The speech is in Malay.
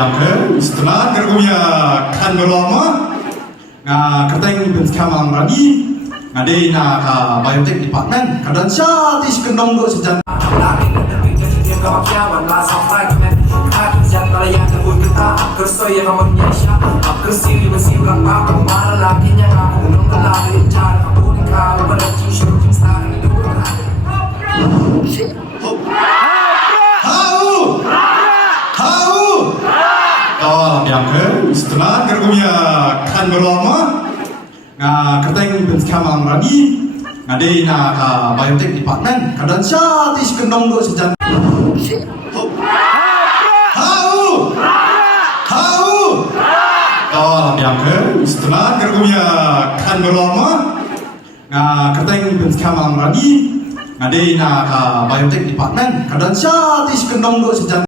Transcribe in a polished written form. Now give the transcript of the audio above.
biangkan setelah gergumnya kan berlama kerteng benskam rani ngade na ka biotech department kadang syati kendong do sejan biangkan setelah gergumnya kan berlama kerteng benskam rani ngade na ka biotech department kadang syati kendong do sejan biangkan setelah gergumnya kan berlama kerteng benskam rani ngade na ka biotech department kadang syati kendong do sejan